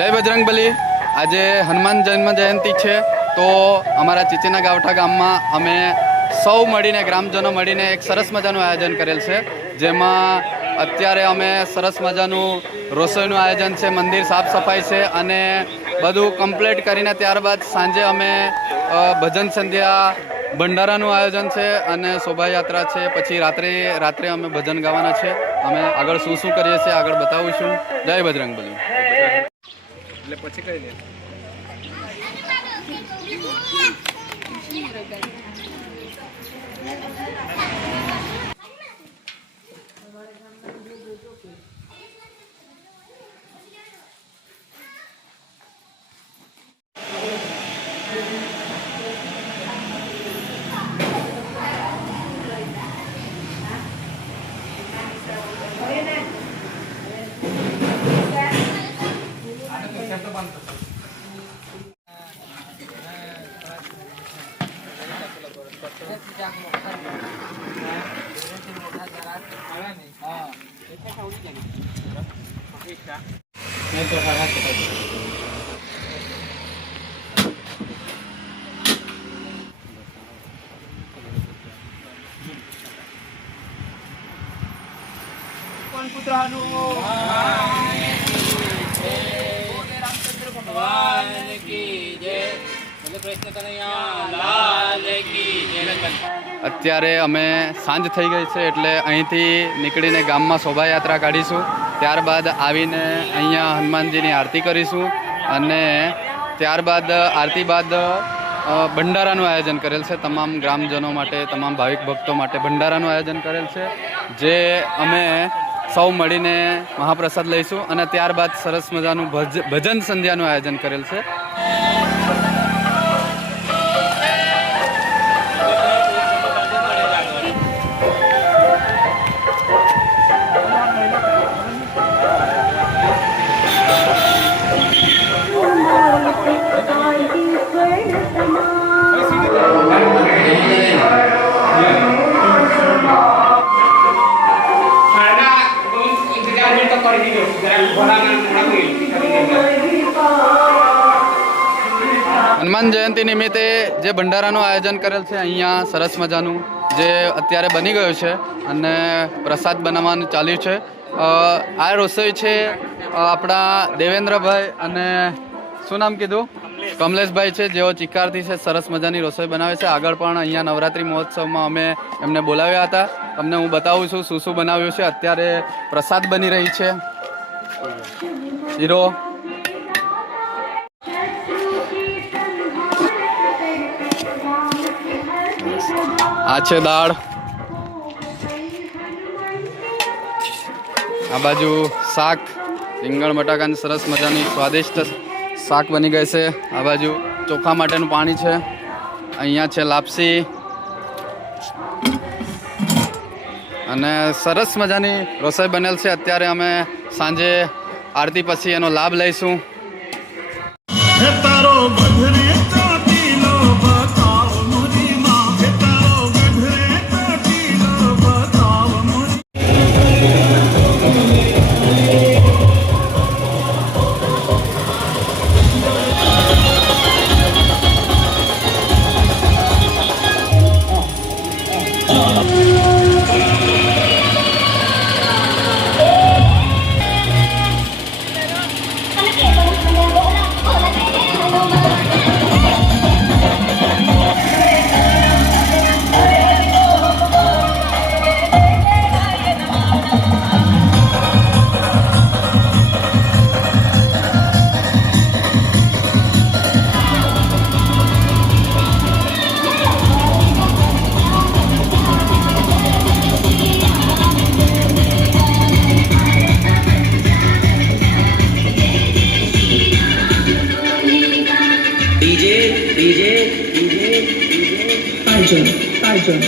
જય બજરંગબલી। આજે હનુમાન જન્મ જયંતિ છે તો અમારા ચીચીના ગાવઠા ગામમાં અમે સૌ મળીને ગ્રામજનો મળીને એક સરસ મજાનું આયોજન કરેલ છે, જેમાં અત્યારે અમે સરસ મજાનું રસોઈનું આયોજન છે, મંદિર સાફ સફાઈ છે અને બધું કમ્પ્લીટ કરીને ત્યારબાદ સાંજે અમે ભજન સંધ્યા ભંડારાનું આયોજન છે અને શોભાયાત્રા છે। પછી રાત્રે અમે ભજન ગાવાના છે। અમે આગળ શું શું કરીએ છીએ આગળ બતાવીશું। જય બજરંગબલી। એટલે પછી કઈ નહીં પુત્ર અત્યારે અમે સાંજ થઈ ગઈ છે એટલે અહીંથી નીકળીને ગામમાં શોભાયાત્રા કાઢીશું। ત્યારબાદ આવીને અહીંયા હનુમાનજીની આરતી કરીશું અને ત્યારબાદ આરતી બાદ ભંડારાનું આયોજન કરેલ છે। તમામ ગ્રામજનો માટે, તમામ ભાવિક ભક્તો માટે ભંડારાનું આયોજન કરેલ છે, જે અમે સૌ મળીને મહાપ્રસાદ લઈશું અને ત્યારબાદ સરસ મજાનું ભજન સંધ્યાનું આયોજન કરેલ છે। હનુમાન જયંતિ નિમિત્તે જે ભંડારાનું આયોજન કરેલ છે અહીંયા સરસ મજાનું જે અત્યારે બની ગયું છે અને પ્રસાદ બનાવવાનું ચાલ્યું છે। આ રસોઈ છે આપણા દેવેન્દ્રભાઈ અને શું નામ કીધું, કમલેશભાઈ છે, જેઓ ચિક્કારથી છે, સરસ મજાની રસોઈ બનાવે છે। આગળ પણ અહીંયા નવરાત્રિ મહોત્સવમાં અમે એમને બોલાવ્યા હતા। તમને હું બતાવું છું શું શું બનાવ્યું છે। અત્યારે પ્રસાદ બની રહી છે, શીરો, આ છે દાળ, આ બાજુ શાક, રીંગણ બટાકાની સરસ મજાની સ્વાદિષ્ટ શાક બની ગઈ છે। આ બાજુ ચોખા માટેનું પાણી છે, અહીંયા છે લાપસી અને સરસ મજાની રસોઈ બનેલ છે। અત્યારે અમે સાંજે આરતી પછી એનો લાભ લઈશું। Arjun.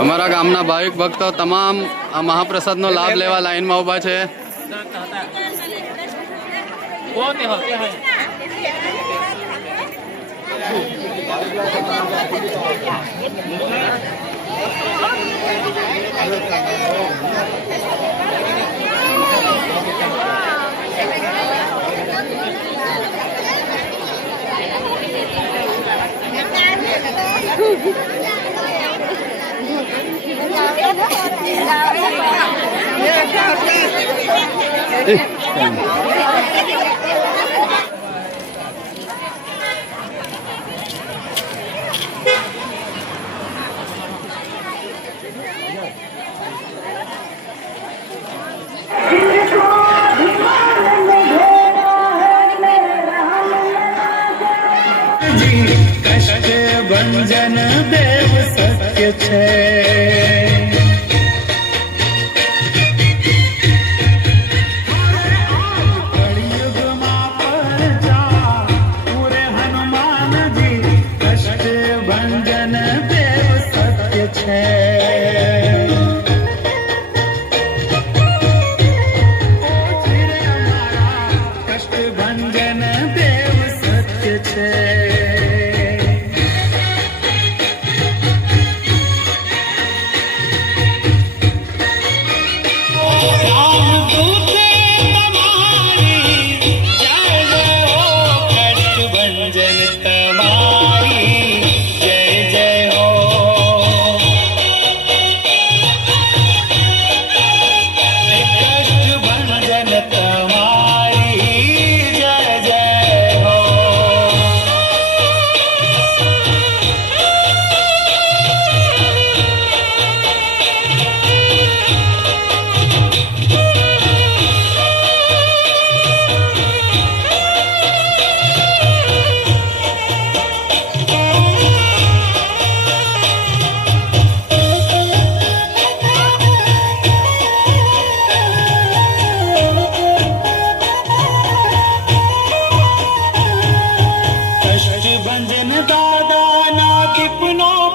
અમારા ગામના ભાવિક ભક્તો તમામ આ મહાપ્રસાદનો લાભ લેવા લાઈનમાં ઊભા છે. કષ્ટ ભંજન દેવ સત્ય છે. जय દીપનો